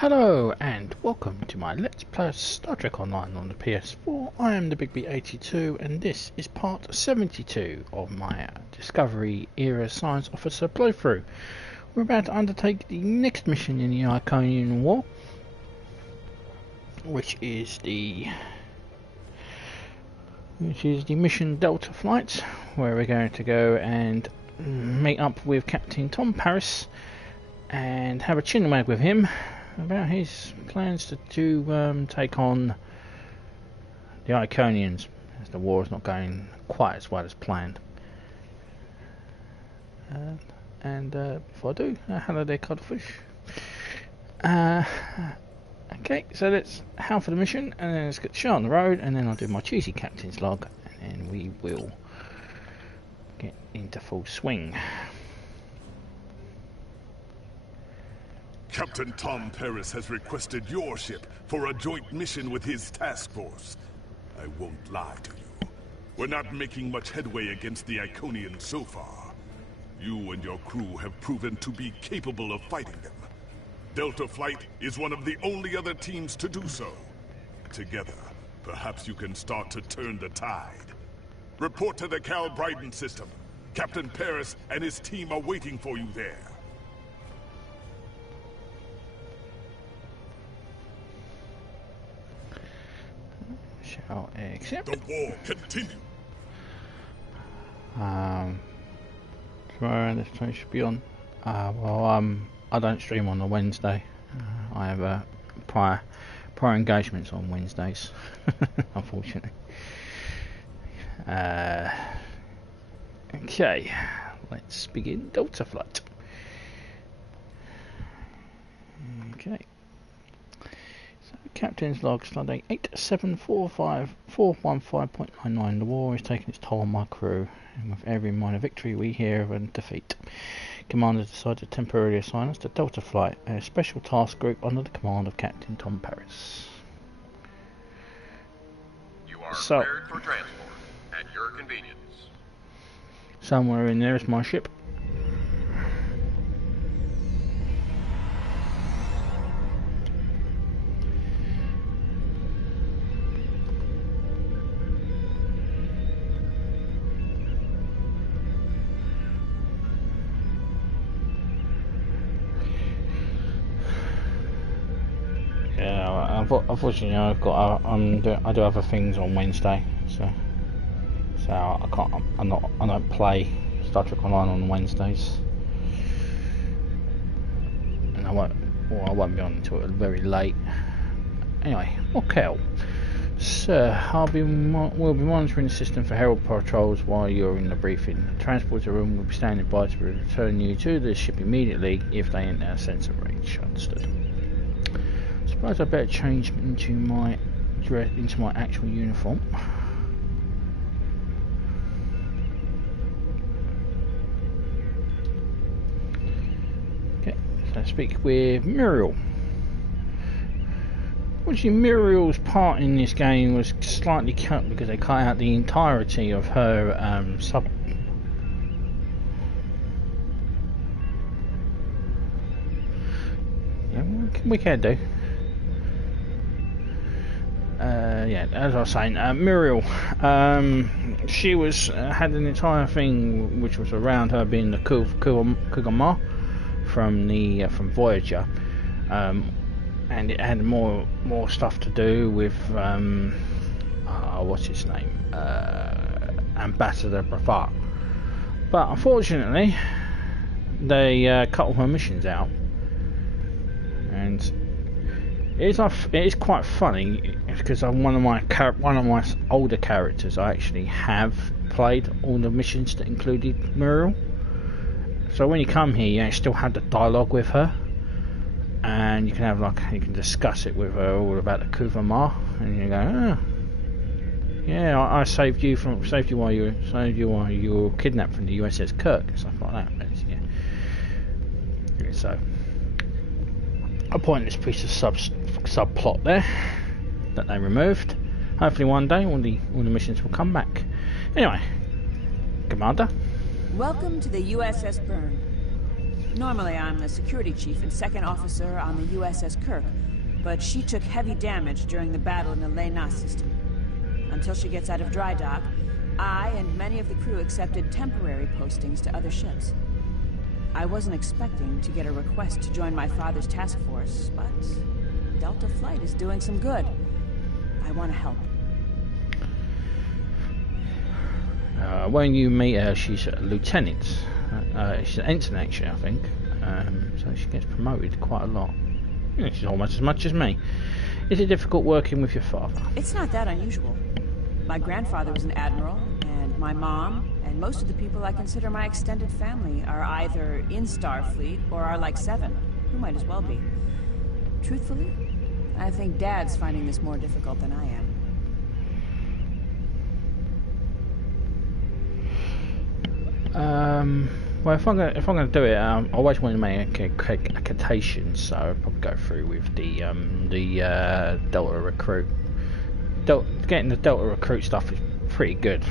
Hello and welcome to my Let's Play Star Trek Online on the PS4. I am the Big B82 and this is part 72 of my Discovery Era Science Officer playthrough. We're about to undertake the next mission in the Iconian War, which is the mission Delta Flight, where we're going to go and meet up with Captain Tom Paris and have a chinwag with him about his plans to take on the Iconians, as the war is not going quite as well as planned. Before I do, hello there, cuddlefish. Okay, so let's head for the mission, and then let's get the show on the road, and then I'll do my cheesy captain's log, and then we will get into full swing. Captain Tom Paris has requested your ship for a joint mission with his task force. I won't lie to you. We're not making much headway against the Iconians so far. You and your crew have proven to be capable of fighting them. Delta Flight is one of the only other teams to do so. Together, perhaps you can start to turn the tide. Report to the Cal Bryden system. Captain Paris and his team are waiting for you there. Shall accept. The war continue. Tomorrow this place should be on. I don't stream on a Wednesday. I have prior engagements on Wednesdays, unfortunately. Okay, let's begin Delta Flight. Okay. Captain's log, Stardate 8745415.99. The war is taking its toll on my crew, and with every minor victory we hear of a defeat. Commander decided to temporarily assign us to Delta Flight, a special task group under the command of Captain Tom Paris. You are prepared for transport at your convenience. Somewhere in there is my ship. Unfortunately, I've got I do other things on Wednesday, so I can't. I don't play Star Trek Online on Wednesdays, and I won't be on until very late. Anyway, okay. Sir, we'll be monitoring the system for Herald patrols while you're in the briefing. The transporter room will be standing by to return you to the ship immediately if they enter a sensor range. Understood. I suppose I better change into my actual uniform. Okay, so I speak with Muriel. Actually, Muriel's part in this game was slightly cut because they cut out the entirety of her sub. Yeah, we can do. Yeah, as I was saying, Muriel, she had an entire thing which was around her being the Kugama from Voyager, and it had more stuff to do with what's his name, Ambassador Brafat. But unfortunately, they cut all her missions out, and it is quite funny because I'm one of my older characters. I actually have played all the missions that included Muriel. So when you come here, you still have the dialogue with her, and you can discuss it with her all about the Kuvama, and you go, oh, yeah, I saved you while you were kidnapped from the USS Kirk and stuff like that. Yeah. So a pointless piece of subplot there that they removed. Hopefully one day all the missions will come back. Anyway, Commander. Welcome to the USS Byrne. Normally, I'm the security chief and second officer on the USS Kirk, but she took heavy damage during the battle in the Lena system. Until she gets out of dry dock, I and many of the crew accepted temporary postings to other ships. I wasn't expecting to get a request to join my father's task force, but Delta Flight is doing some good. I want to help. When you meet her, she's a lieutenant. She's an ensign, actually, I think. So she gets promoted quite a lot. You know, she's almost as much as me. Is it difficult working with your father? It's not that unusual. My grandfather was an admiral, and my mom, and most of the people I consider my extended family are either in Starfleet or are like Seven, who might as well be. Truthfully, I think Dad's finding this more difficult than I am. Well, if I'm gonna do it, I always want to make a quotation, so I'll probably go through with the Delta Recruit. Getting the Delta Recruit stuff is pretty good.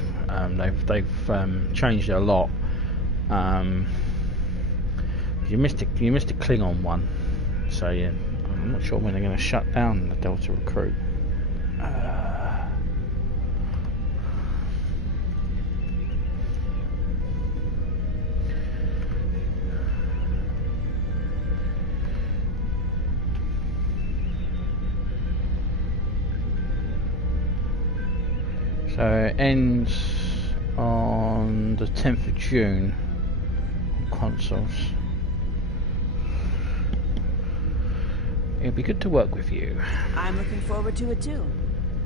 They've changed it a lot. You missed a Klingon one, so yeah, I'm not sure when they're going to shut down the Delta Recruit. So it ends on the 10th of June on consoles. It'd be good to work with you. I'm looking forward to it too.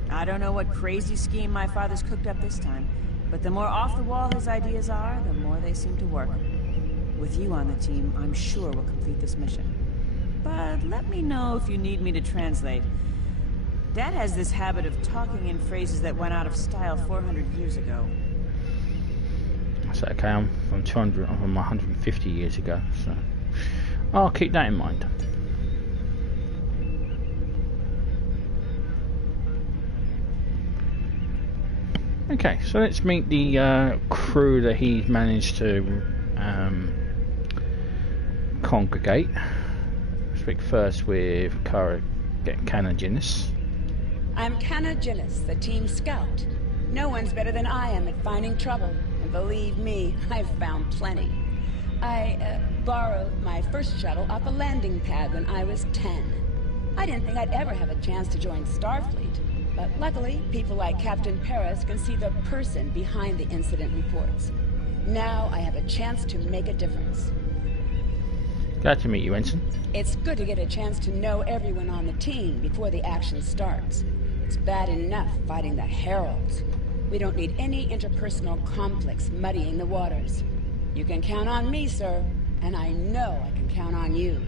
I don't know what crazy scheme my father's cooked up this time, but the more off the wall his ideas are, the more they seem to work. With you on the team, I'm sure we'll complete this mission. But let me know if you need me to translate. Dad has this habit of talking in phrases that went out of style 400 years ago. So okay, I'm from 150 years ago, so I'll keep that in mind. Okay, so let's meet the crew that he's managed to congregate. Speak first with Canna Ginnis. I'm Canna Ginnis, the team scout. No one's better than I am at finding trouble, and believe me, I've found plenty. I borrowed my first shuttle off a landing pad when I was 10. I didn't think I'd ever have a chance to join Starfleet, but luckily, people like Captain Paris can see the person behind the incident reports. Now I have a chance to make a difference. Glad to meet you, Ensign. It's good to get a chance to know everyone on the team before the action starts. It's bad enough fighting the Heralds. We don't need any interpersonal conflicts muddying the waters. You can count on me, sir, and I know I can count on you.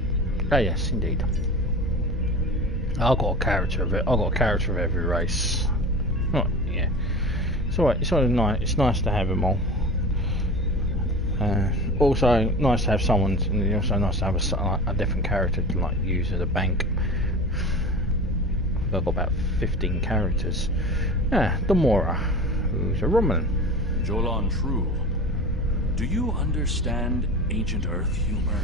Oh yes, indeed. I've got a character of it. I've got a character of every race. Oh, yeah. It's alright. It's always nice. It's nice to have them all. Also, nice to have someone. And also nice to have a different character to like use as a bank. I've got about 15 characters. Yeah, Demora, who's a Romulan. Jolan True, do you understand ancient Earth humor?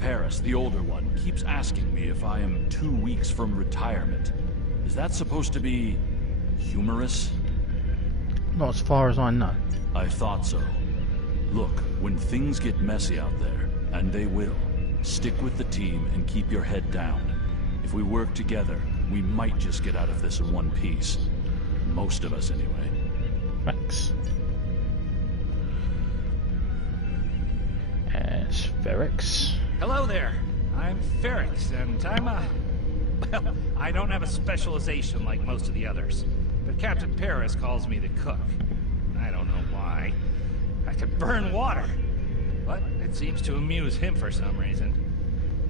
Paris, the older one, keeps asking me if I am 2 weeks from retirement. Is that supposed to be humorous? Not as far as I know. I thought so. Look, when things get messy out there, and they will, stick with the team and keep your head down. If we work together, we might just get out of this in one piece. Most of us, anyway. Thanks. Ferrex. Hello there. I'm Ferrex, and I'm well, I don't have a specialization like most of the others, but Captain Paris calls me the cook. I don't know why. I could burn water, but it seems to amuse him for some reason.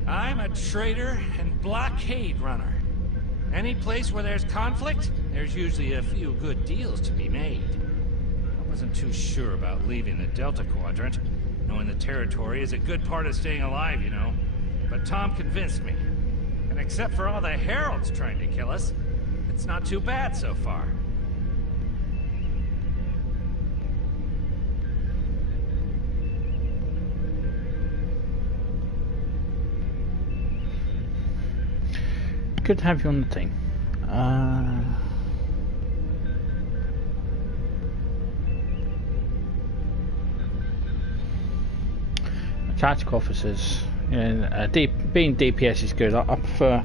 I'm a trader and blockade runner. Any place where there's conflict, there's usually a few good deals to be made. I wasn't too sure about leaving the Delta Quadrant. Knowing the territory is a good part of staying alive, you know. But Tom convinced me. And except for all the Heralds trying to kill us, it's not too bad so far. Good to have you on the team. Tactical officers, and being DPS is good. I prefer.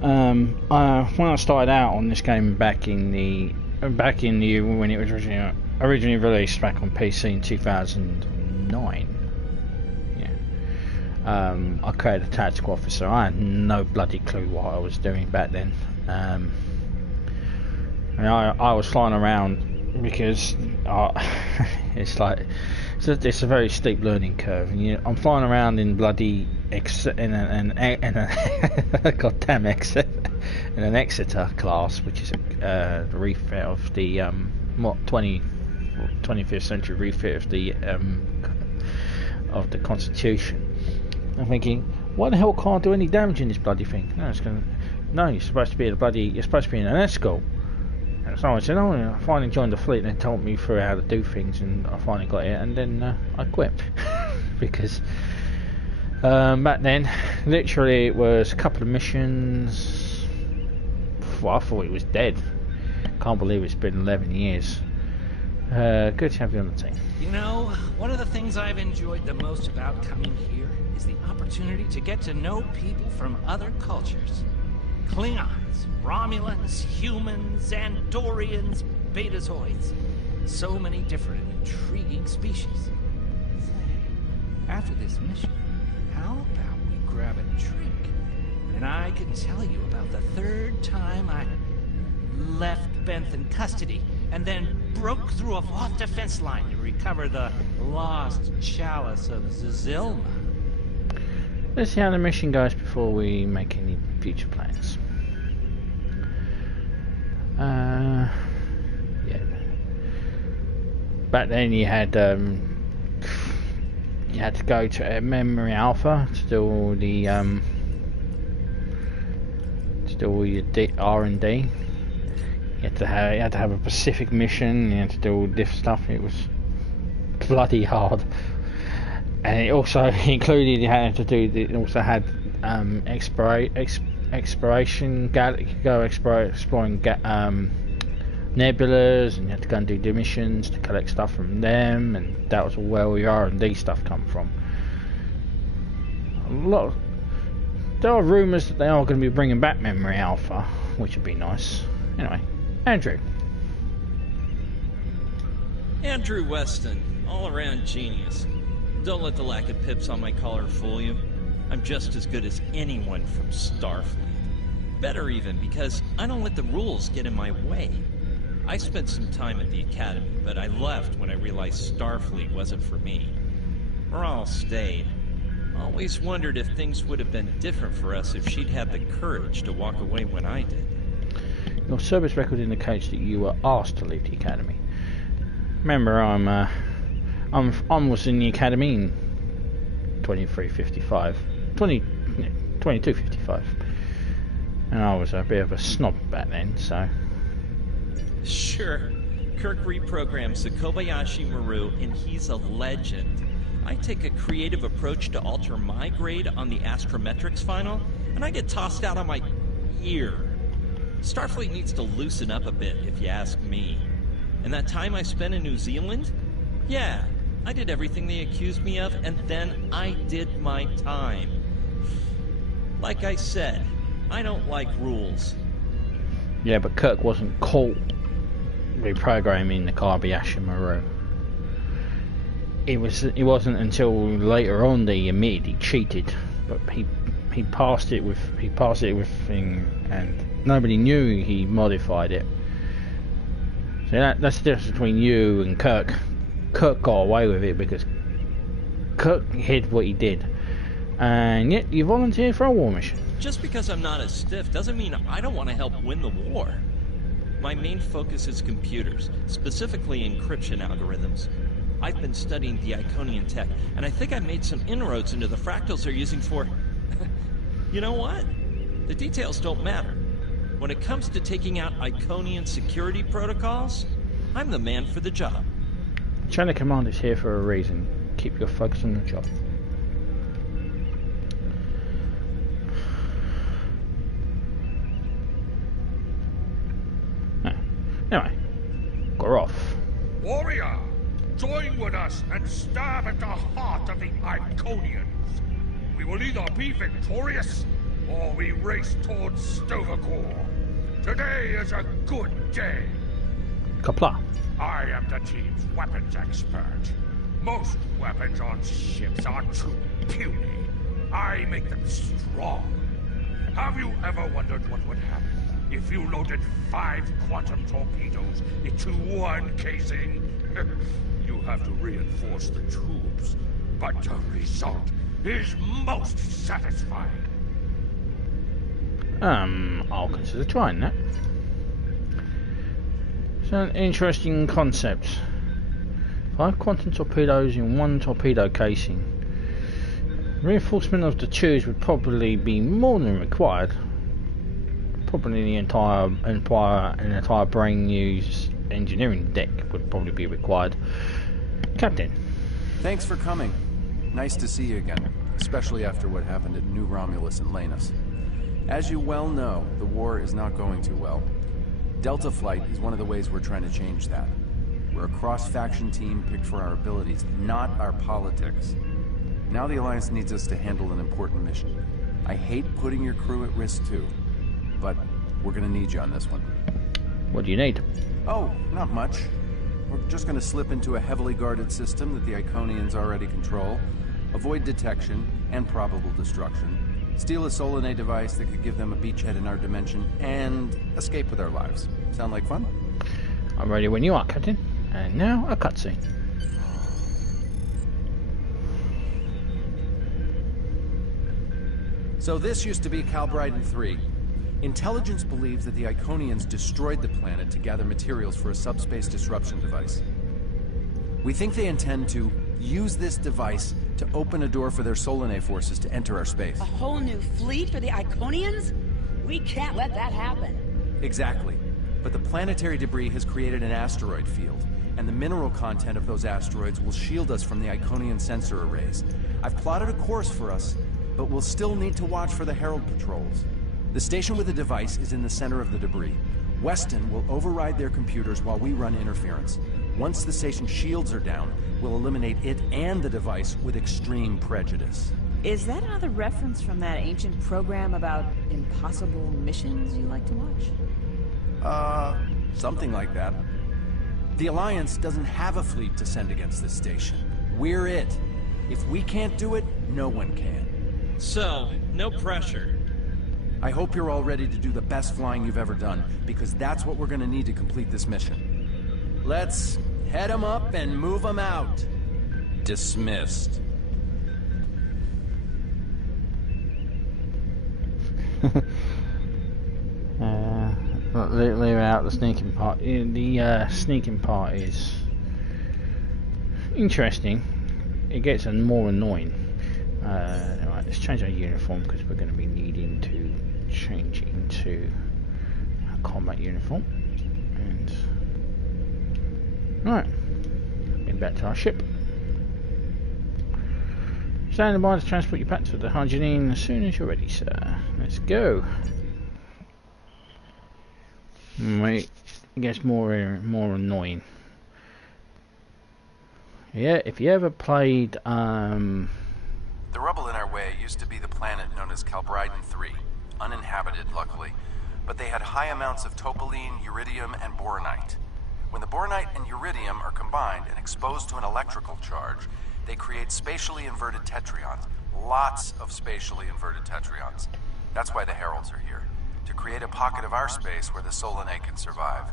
When I started out on this game back in the when it was originally released back on PC in 2009. I created a tactical officer. I had no bloody clue what I was doing back then. And I was flying around because it's like it's a very steep learning curve. And I'm flying around in bloody in a goddamn in an Exeter class, which is the refit of the 25th century refit of the Constitution. I'm thinking, why the hell can't I do any damage in this bloody thing? No, you're supposed to be in an escort. And so I said, I finally joined the fleet, and they told me through how to do things, and I finally got it, and then I quit because back then, literally, it was a couple of missions. Well, I thought it was dead. Can't believe it's been 11 years. Good to have you on the team. You know, one of the things I've enjoyed the most about coming here is the opportunity to get to know people from other cultures. Klingons, Romulans, humans, Andorians, Betazoids. So many different intriguing species. Say, after this mission, how about we grab a drink? And I can tell you about the third time I left Benth in custody, and then broke through a vault defense line to recover the lost chalice of Zazilma. Let's see how the mission goes before we make any future plans. Yeah. Back then you had to go to Memory Alpha to do all the your R&D. You had to have a Pacific mission. You had to do all this stuff. It was bloody hard. And it also included you had to do. It also had exploration. Exploring nebulas, and you had to go and do the missions to collect stuff from them, and that was where your R&D stuff come from. There are rumours that they are going to be bringing back Memory Alpha, which would be nice. Anyway, Andrew. Andrew Weston, all-around genius. Don't let the lack of pips on my collar fool you. I'm just as good as anyone from Starfleet. Better even, because I don't let the rules get in my way. I spent some time at the Academy, but I left when I realized Starfleet wasn't for me. Morale stayed. Always wondered if things would have been different for us if she'd had the courage to walk away when I did. Your service record indicates that you were asked to leave the Academy. Remember, I was in the Academy in 2255, and I was a bit of a snob back then, so. Sure, Kirk reprograms the Kobayashi Maru, and he's a legend. I take a creative approach to alter my grade on the astrometrics final, and I get tossed out on my ear. Starfleet needs to loosen up a bit, if you ask me. And that time I spent in New Zealand? Yeah, I did everything they accused me of, and then I did my time. Like I said, I don't like rules. Yeah, but Kirk wasn't caught reprogramming the Kobayashi Maru. It wasn't until later on that he admitted he cheated, but he passed it with thing, and nobody knew he modified it. So that's the difference between you and Kirk. Kirk got away with it because Kirk hid what he did, and yet you volunteered for a war mission. Just because I'm not as stiff doesn't mean I don't want to help win the war. My main focus is computers, specifically encryption algorithms. I've been studying the Iconian tech, and I think I made some inroads into the fractals they're using for... You know what? The details don't matter. When it comes to taking out Iconian security protocols, I'm the man for the job. Chain of command is here for a reason. Keep your focus on the job. Anyway, got her off. Warrior, join with us and stab at the heart of the Iconians. We will either be victorious, or we race towards Stovacor. Today is a good day. Kapla. I am the team's weapons expert. Most weapons on ships are too puny. I make them strong. Have you ever wondered what would happen if you loaded 5 quantum torpedoes into one casing? You have to reinforce the tubes, but the result is most satisfying. I'll consider trying that. It's an interesting concept. 5 quantum torpedoes in 1 torpedo casing. Reinforcement of the tubes would probably be more than required. Probably the entire brand new engineering deck would probably be required. Captain. Thanks for coming. Nice to see you again, especially after what happened at New Romulus and Lanus. As you well know, the war is not going too well. Delta Flight is one of the ways we're trying to change that. We're a cross-faction team picked for our abilities, not our politics. Now the Alliance needs us to handle an important mission. I hate putting your crew at risk too, but we're gonna need you on this one. What do you need? Oh, not much. We're just gonna slip into a heavily guarded system that the Iconians already control, avoid detection and probable destruction, steal a Solanae device that could give them a beachhead in our dimension, and escape with our lives. Sound like fun? I'm ready when you are, Captain. And now a cutscene. So this used to be Calbriden 3. Intelligence believes that the Iconians destroyed the planet to gather materials for a subspace disruption device. We think they intend to use this device to open a door for their Solanae forces to enter our space. A whole new fleet for the Iconians? We can't let that happen. Exactly. But the planetary debris has created an asteroid field, and the mineral content of those asteroids will shield us from the Iconian sensor arrays. I've plotted a course for us, but we'll still need to watch for the Herald patrols. The station with the device is in the center of the debris. Weston will override their computers while we run interference. Once the station shields are down, we'll eliminate it and the device with extreme prejudice. Is that another reference from that ancient program about impossible missions you like to watch? Something like that. The Alliance doesn't have a fleet to send against this station. We're it. If we can't do it, no one can. So, no pressure. I hope you're all ready to do the best flying you've ever done, because that's what we're gonna need to complete this mission. Let's head them up and move them out. Dismissed. Leave out the sneaking part. The sneaking part is interesting. It gets more annoying. Right, let's change our uniform because we're going to be needing to change it into a combat uniform. And right, getting back to our ship. Standing by to transport you back to the Hygiene as soon as you're ready, sir. Let's go. Wait, it gets more annoying. Yeah, if you ever played The rubble in our way used to be the planet known as Calbriden 3, uninhabited luckily, but they had high amounts of topoline, uridium, and boronite. When the boronite and uridium are combined and exposed to an electrical charge, they create spatially inverted tetrions. Lots of spatially inverted tetrions. That's why the Heralds are here, to create a pocket of our space where the Solanae can survive.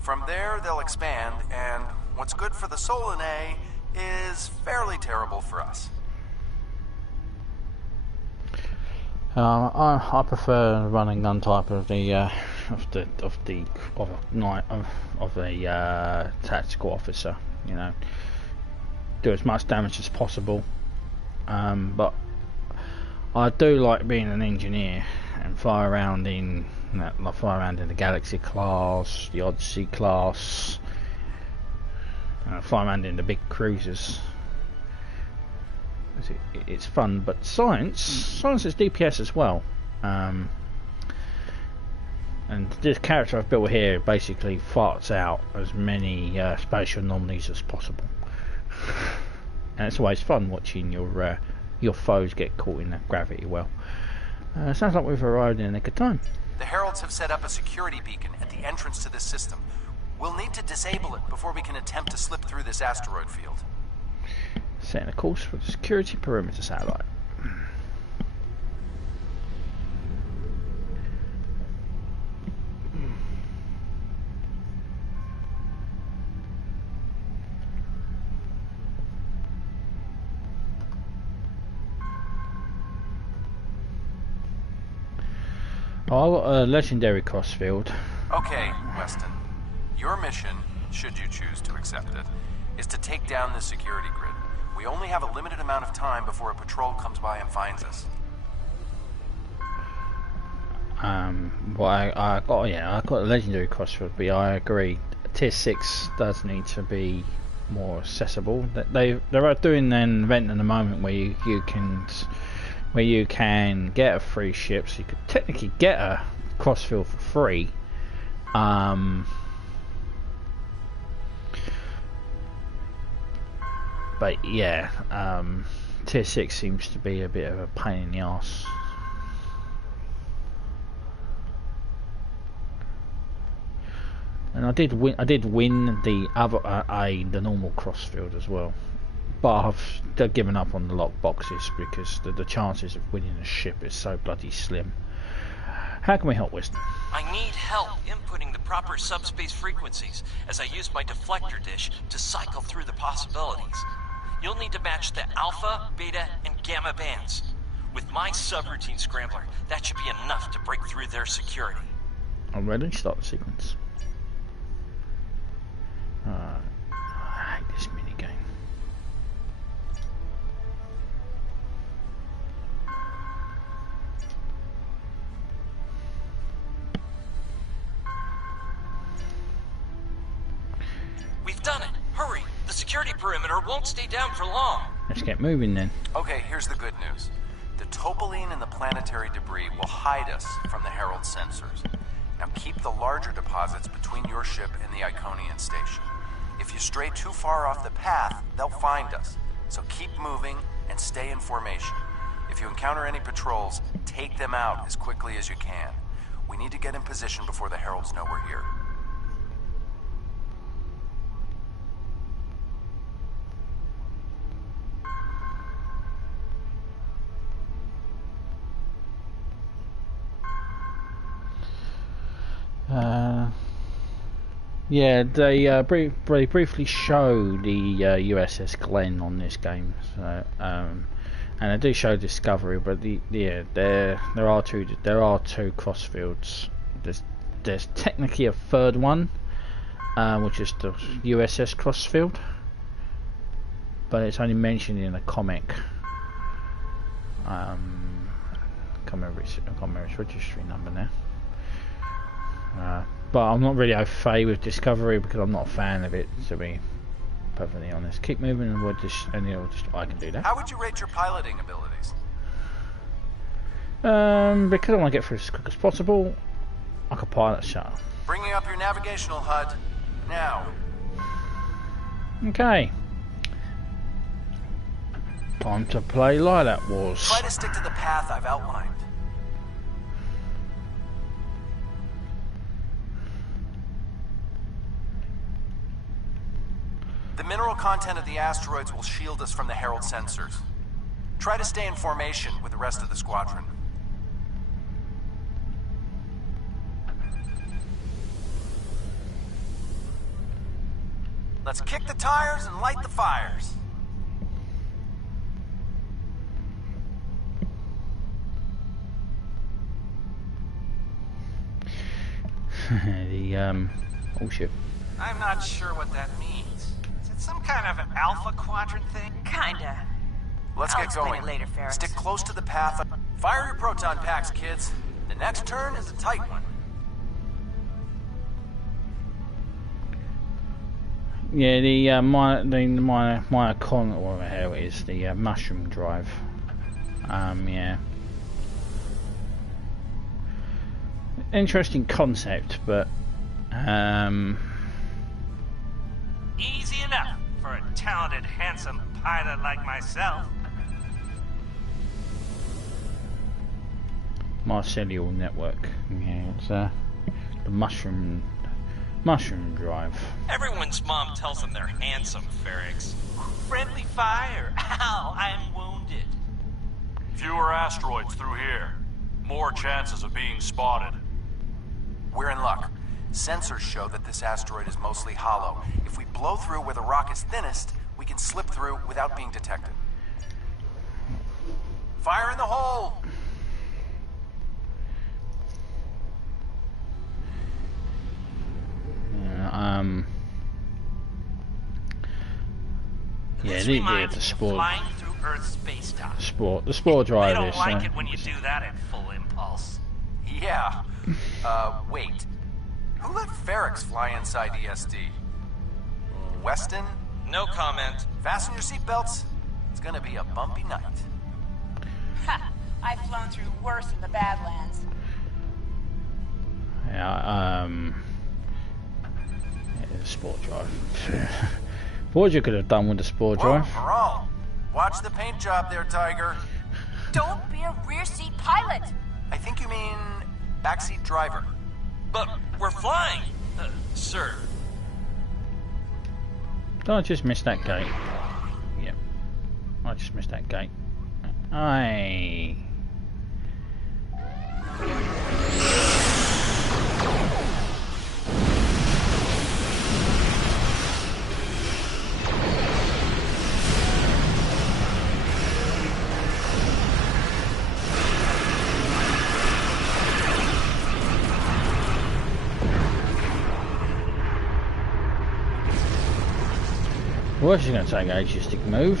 From there, they'll expand, and what's good for the Solanae is fairly terrible for us. I prefer running gun type of the tactical officer. You know, do as much damage as possible. But I do like being an engineer and fly around in the Galaxy class, the Odyssey class, fly around in the big cruisers. It's fun, but science is DPS as well. And this character I've built here basically farts out as many spatial anomalies as possible. And it's always fun watching your foes get caught in that gravity well. Sounds like we've arrived in a nick of time. The Heralds have set up a security beacon at the entrance to this system. We'll need to disable it before we can attempt to slip through this asteroid field. Setting a course for the security perimeter satellite. Oh, I've got a legendary crossfield. Okay, Weston. Your mission, should you choose to accept it, is to take down the security grid. We only have a limited amount of time before a patrol comes by and finds us. Well, I got a legendary crossfield, but I agree. Tier 6 does need to be more accessible. They're doing an event at the moment where you can get a free ship, so you could technically get a crossfield for free. But yeah, tier 6 seems to be a bit of a pain in the arse. And I did win the normal crossfield as well, but I've given up on the lock boxes because the chances of winning a ship is so bloody slim. How can we help, Weston? I need help inputting the proper subspace frequencies as I use my deflector dish to cycle through the possibilities. You'll need to match the alpha, beta, and gamma bands. With my subroutine scrambler, that should be enough to break through their security. I'm ready to start the sequence. I hate this minigame. We've done it! Hurry! The security perimeter won't stay down for long. Let's get moving then. Okay, here's the good news. The topoline and the planetary debris will hide us from the Herald sensors. Now keep the larger deposits between your ship and the Iconian station. If you stray too far off the path, they'll find us. So keep moving and stay in formation. If you encounter any patrols, take them out as quickly as you can. We need to get in position before the Heralds know we're here. Yeah, they briefly show the USS Glenn on this game, so and they do show Discovery, but there are two crossfields. There's technically a third one, which is the USS Crossfield, but it's only mentioned in a comic. I can't remember its registry number now. But I'm not really au fait with Discovery because I'm not a fan of it, to be perfectly honest. Keep moving and I can do that. How would you rate your piloting abilities? Because I want to get through as quick as possible, I could pilot a shuttle. Bringing up your navigational HUD now. Okay. Time to play Lilac Wars. Try to stick to the path I've outlined. The mineral content of the asteroids will shield us from the Herald sensors. Try to stay in formation with the rest of the squadron. Let's kick the tires and light the fires. Oh shit. I'm not sure what that means. Is it some kind of an alpha quadrant thing? Kinda. Let's I'll get explain going. it later, Ferris. Stick close to the path. Fire your proton packs, kids. The next turn is a tight one. Yeah, the my icon, or whatever the hell it is, the mushroom drive. Yeah. interesting concept, but Easy enough for a talented, handsome pilot like myself. Mycelial network. Yeah, it's the mushroom drive. Everyone's mom tells them they're handsome, Ferrix. Friendly fire. Ow, I'm wounded. Fewer asteroids through here. More chances of being spotted. We're in luck. Sensors show that this asteroid is mostly hollow. If we blow through where the rock is thinnest, we can slip through without being detected. Fire in the hole! Yeah, the spore. Flying through Earth's space dock. The spore drive They don't is. like it when you do that at full impulse. Yeah. Wait. Who let Ferrix fly inside ESD? Weston? No comment. Fasten your seatbelts. It's gonna be a bumpy night. Ha! I've flown through worse in the Badlands. Yeah, the spore drive. What you could have done with the spore drive? Whoa, Moral. Watch the paint job there, Tiger. Don't be a rear seat pilot! I think you mean backseat driver. But we're flying, sir. Did I just miss that gate? Yep. I just missed that gate. Aye. Well, she's going to take ages to move.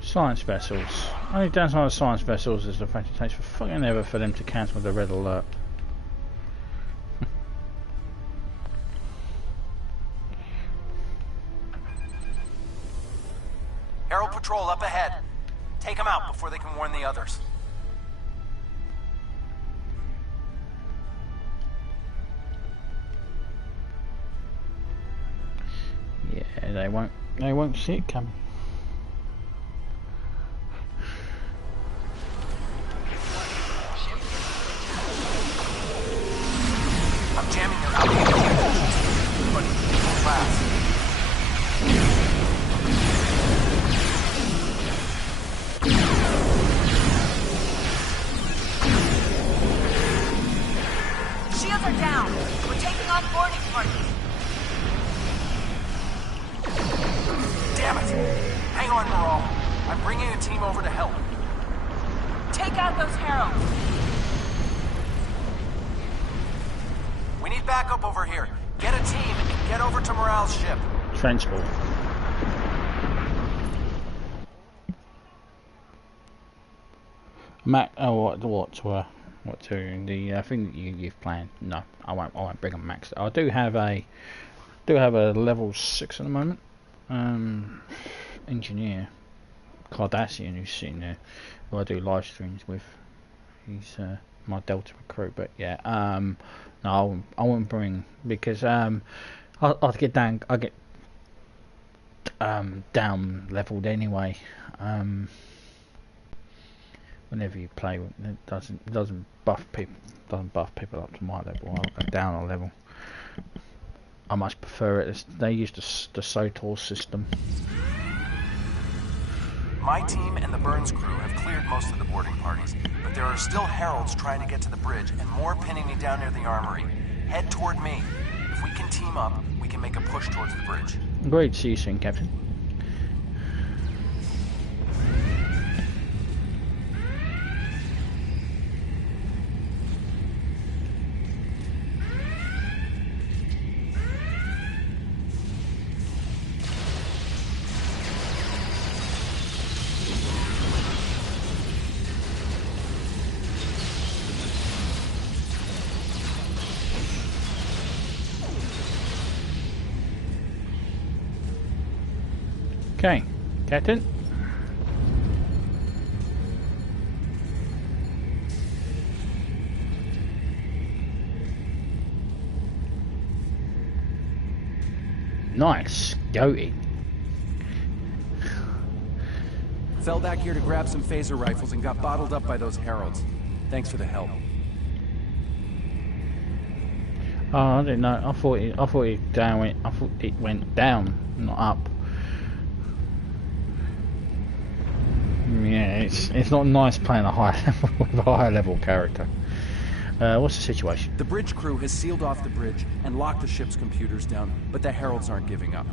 Science vessels. Only downside of science vessels is the fact it takes for fucking ever for them to cancel the red alert. Herald Patrol up ahead. Take them out before they can warn the others. Yeah, they won't see it coming. I'm jamming their outboard, but fast. Shields are down. We're taking on boarding parties. Damn it! Hang on, Moral. I'm bringing a team over to help. Take out those heralds. We need backup over here. Get a team and get over to Morale's ship. Transport. Mac. Oh, what to the thing that you've planned? No, I won't bring a max. I do have a level 6 at the moment. Engineer Cardassian, who's sitting there, who I do live streams with. He's my Delta recruit, but yeah, no, I won't bring, because I'll get down. I get down leveled anyway. Whenever you play, it doesn't buff people up to my level. I'll go down a level. I much prefer it. They use the SOTOR system. My team and the Burns crew have cleared most of the boarding parties, but there are still heralds trying to get to the bridge and more pinning me down near the armory. Head toward me. If we can team up, we can make a push towards the bridge. Great to see you soon, Captain. Okay, Captain. Nice going. Fell back here to grab some phaser rifles and got bottled up by those heralds. Thanks for the help. Oh, I didn't know. I thought it went down, not up. Yeah, it's not nice playing a high level character. What's the situation? The bridge crew has sealed off the bridge and locked the ship's computers down, but the heralds aren't giving up.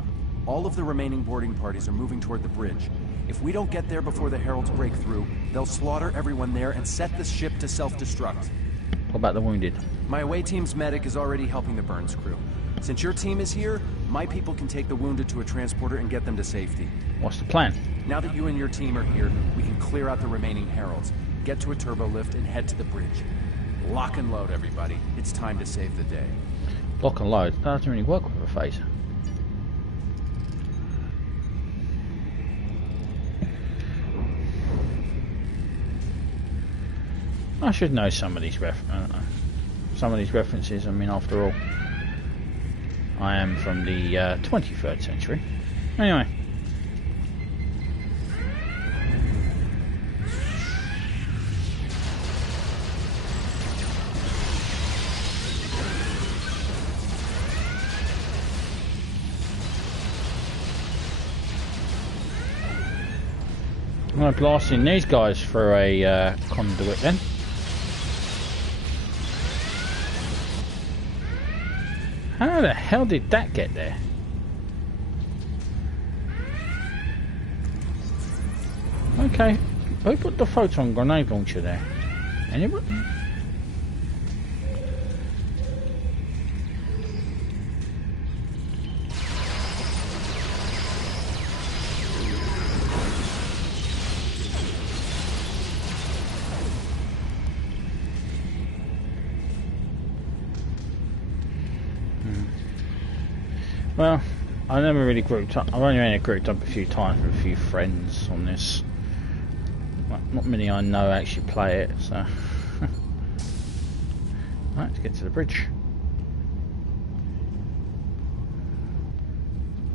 All of the remaining boarding parties are moving toward the bridge. If we don't get there before the heralds break through, they'll slaughter everyone there and set the ship to self-destruct. What about the wounded? My away team's medic is already helping the burns crew. Since your team is here, my people can take the wounded to a transporter and get them to safety. What's the plan? Now that you and your team are here, we can clear out the remaining heralds, get to a turbo lift, and head to the bridge. Lock and load, everybody. It's time to save the day. Lock and load? That doesn't really work with a phaser. I should know some of these references. I mean, after all, I am from the 23rd century. Anyway. I'm going to blast in these guys for a conduit then. How the hell did that get there? Okay, who put the photon grenade launcher there? Anybody? Well, I never really grouped up. I've only grouped up a few times with a few friends on this. Well, not many I know actually play it, so. Right, let's get to the bridge.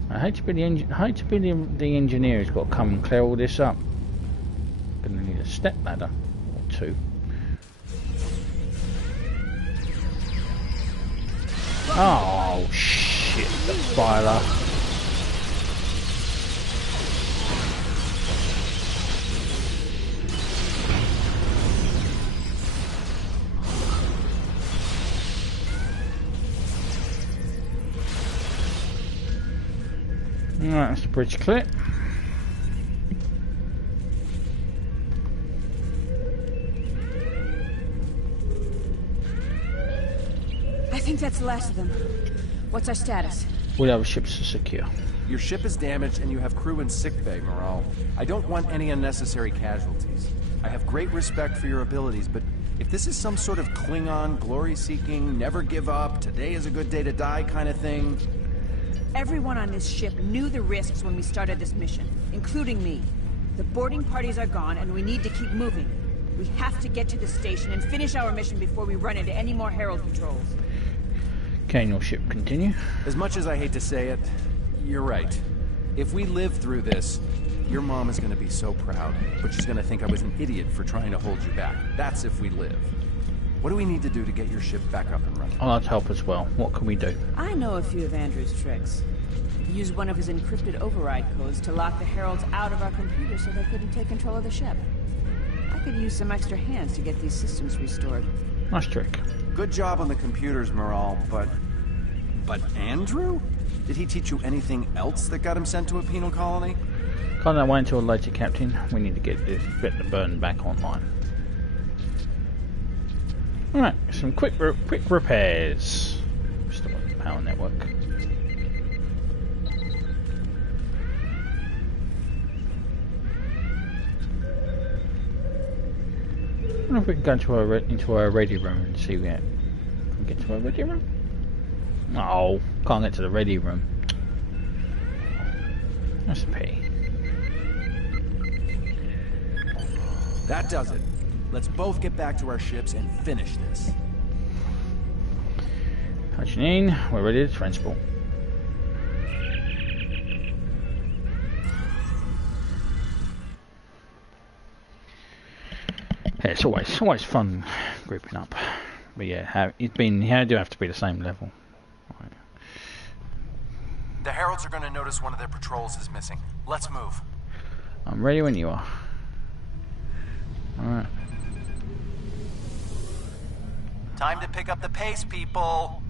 I hate to be the engineer who's got to come and clear all this up. Gonna need a step ladder or two. Oh shit, the filer. Alright, that's the bridge clear. I think that's the last of them. What's our status? We have ships to secure. Your ship is damaged and you have crew in sickbay, Morale. I don't want any unnecessary casualties. I have great respect for your abilities, but if this is some sort of Klingon, glory-seeking, never give up, today is a good day to die kind of thing... Everyone on this ship knew the risks when we started this mission, including me. The boarding parties are gone and we need to keep moving. We have to get to the station and finish our mission before we run into any more Herald patrols. Can your ship continue? As much as I hate to say it, you're right. If we live through this, your mom is going to be so proud, but she's going to think I was an idiot for trying to hold you back. That's if we live. What do we need to do to get your ship back up and running? I'd like to help as well. What can we do? I know a few of Andrew's tricks. Use one of his encrypted override codes to lock the Heralds out of our computer so they couldn't take control of the ship. I could use some extra hands to get these systems restored. Nice trick. Good job on the computers, Morale, but Andrew? Did he teach you anything else that got him sent to a penal colony? Can't wait until later, Captain. We need to get the burn back online. Alright, some quick repairs. Still on the power network. I wonder if we can go into our ready room and see where we can get to our ready room. Oh, can't get to the ready room. That's a pity. That does it. Let's both get back to our ships and finish this. Hi Janine, we're ready to transport. Yeah, it's always fun grouping up. But yeah, you do have to be the same level. Right. The Heralds are going to notice one of their patrols is missing. Let's move. I'm ready when you are. Alright. Time to pick up the pace, people.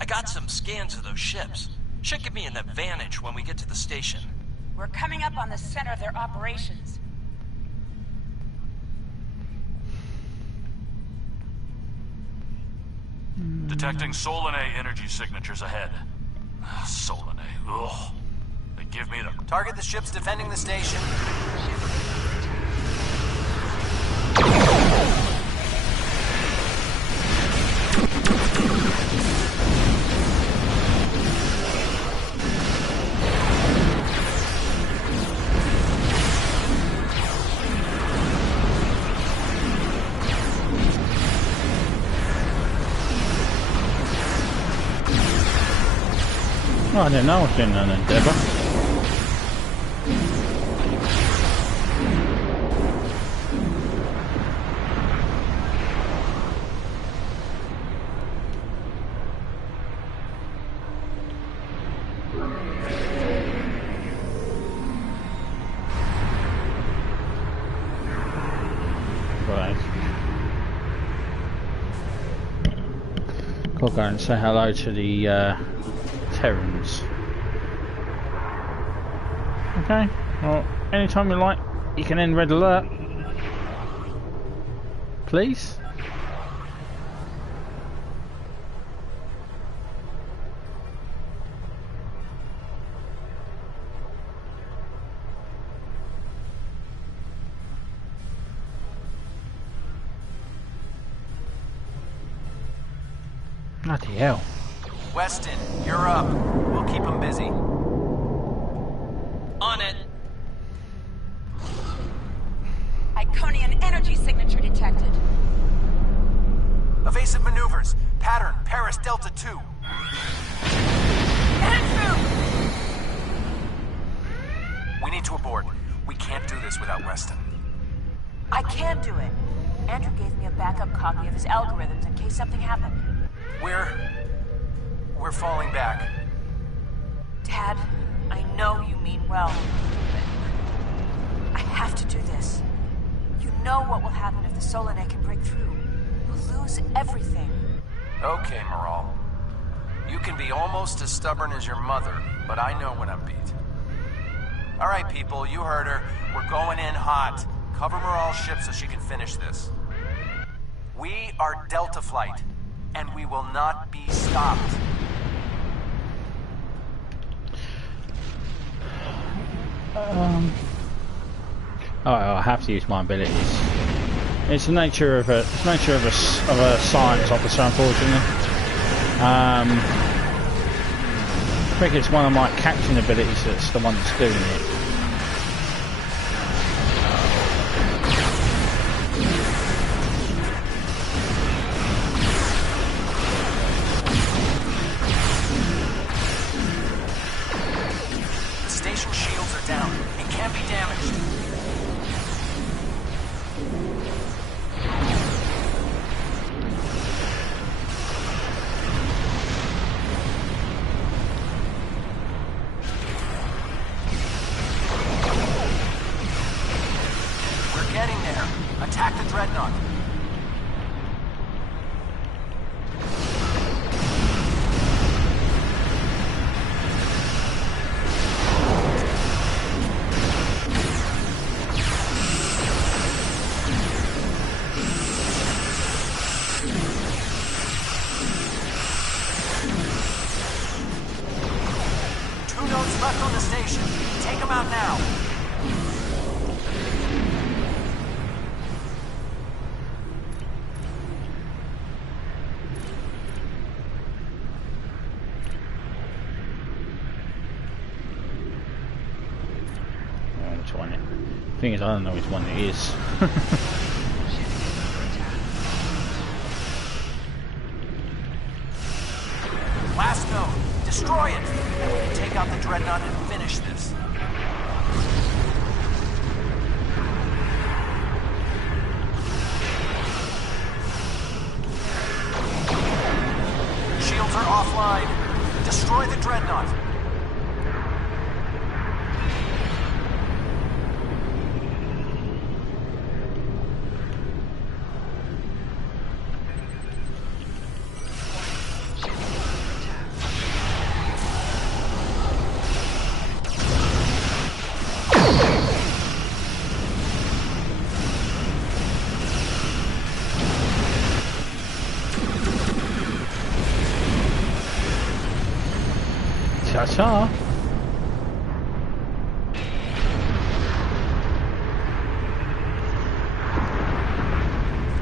I got some scans of those ships. Should give me an advantage when we get to the station. We're coming up on the center of their operations. Detecting Solanae energy signatures ahead. Solanae, ugh. They give me the... Target the ships defending the station. Oh, I didn't know I was doing an endeavour. Right. I'll go and say hello to the Terrans. Okay, well, anytime you like, you can end red alert. Please? Bloody hell. Weston, you're up. We'll keep them busy. On it. Iconian energy signature detected. Evasive maneuvers. Pattern, Paris Delta 2. Andrew! We need to abort. We can't do this without Weston. I can do it. Andrew gave me a backup copy of his algorithms in case something happened. We're falling back. Dad, I know you mean well, but I have to do this. You know what will happen if the Solanae can break through. We'll lose everything. Okay, Moral. You can be almost as stubborn as your mother, but I know when I'm beat. All right, people, you heard her. We're going in hot. Cover Moral's ship so she can finish this. We are Delta Flight, and we will not be stopped. Oh, I have to use my abilities. It's the nature of a science officer, unfortunately. I think it's one of my captain abilities that's the one that's doing it. The station shields are down. It can't be damaged. We're getting there. Attack the dreadnought. Left on the station. Take them out now. which one it. The thing is, I don't know which one it is. Last node. Destroy it. And we can take out the dreadnought and finish this. Shields are offline. Destroy the dreadnought. Ta-ta.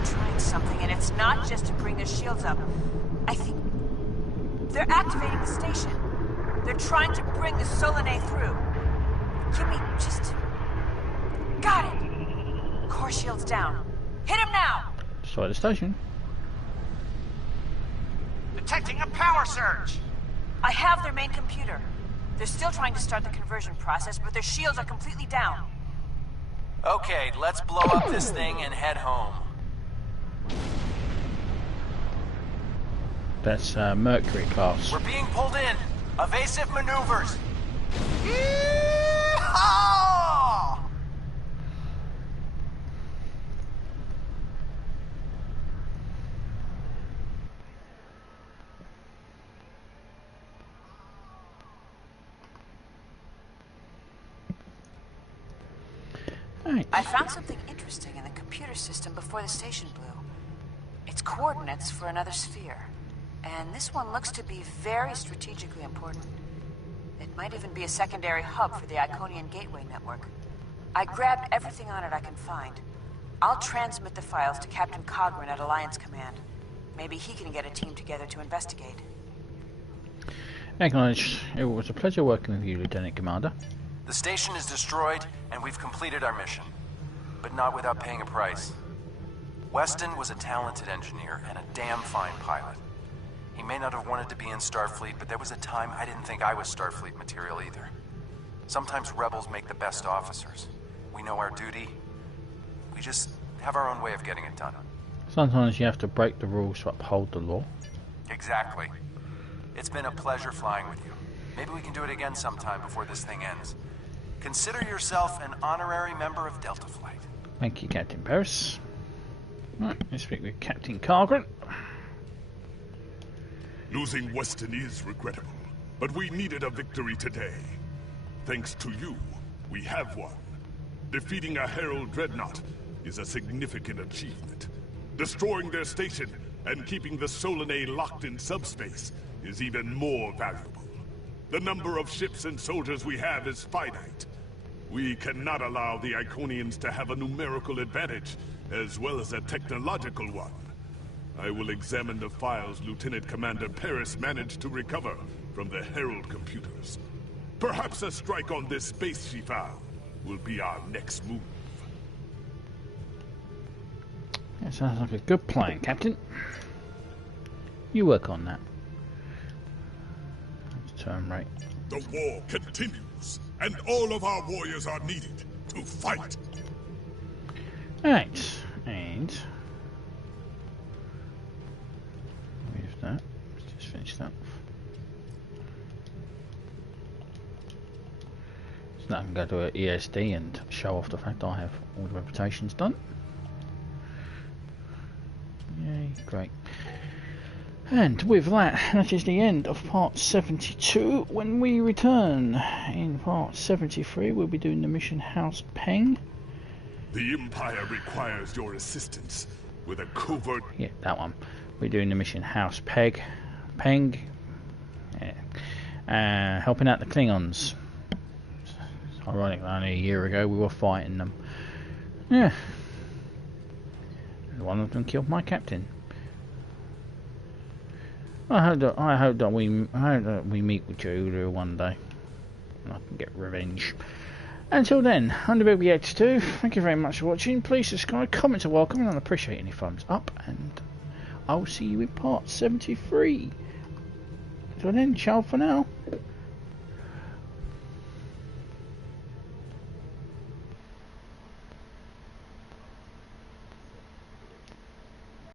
Trying something, and it's not just to bring their shields up. I think they're activating the station. They're trying to bring the Solanae through. Give me just... Got it! Core shields down. Hit him now! Destroy the station. Detecting a power surge! I have their main computer. They're still trying to start the conversion process, but their shields are completely down. Okay, let's blow up this thing and head home. That's Mercury class. We're being pulled in. Evasive maneuvers. Yeehaw! Right. I found something interesting in the computer system before the station blew. It's coordinates for another sphere. And this one looks to be very strategically important. It might even be a secondary hub for the Iconian Gateway network. I grabbed everything on it I can find. I'll transmit the files to Captain Cogran at Alliance Command. Maybe he can get a team together to investigate. Acknowledged. It was a pleasure working with you, Lieutenant Commander. The station is destroyed, and we've completed our mission. But not without paying a price. Weston was a talented engineer and a damn fine pilot. He may not have wanted to be in Starfleet, but there was a time I didn't think I was Starfleet material either. Sometimes rebels make the best officers. We know our duty. We just have our own way of getting it done. Sometimes you have to break the rules to uphold the law. Exactly. It's been a pleasure flying with you. Maybe we can do it again sometime before this thing ends. Consider yourself an honorary member of Delta Flight. Thank you, Captain Paris. Right, let's speak with Captain Cogran. Losing Weston is regrettable, but we needed a victory today. Thanks to you, we have won. Defeating a Herald Dreadnought is a significant achievement. Destroying their station and keeping the Solanae locked in subspace is even more valuable. The number of ships and soldiers we have is finite. We cannot allow the Iconians to have a numerical advantage, as well as a technological one. I will examine the files Lieutenant Commander Paris managed to recover from the Herald computers. Perhaps a strike on this space she found will be our next move. That sounds like a good plan, Captain. You work on that. Let's turn right. The war continues, and all of our warriors are needed to fight. Right, and move that. Let's just finish that off. So now I can go to an ESD and show off the fact I have all the reputations done. Yay, great. And with that, that is the end of part 72. When we return in part 73, we'll be doing the mission House Peng. The Empire requires your assistance with a covert... Yeah, that one. We're doing the mission House Peng. Yeah. Helping out the Klingons. It's ironic, only a year ago we were fighting them. Yeah. And one of them killed my captain. I hope that we meet with Julia one day and I can get revenge. Until then, I'm the BBX2. Thank you very much for watching. Please subscribe, comments are welcome, and I'll appreciate any thumbs up. And I'll see you in part 73. Until then, ciao for now.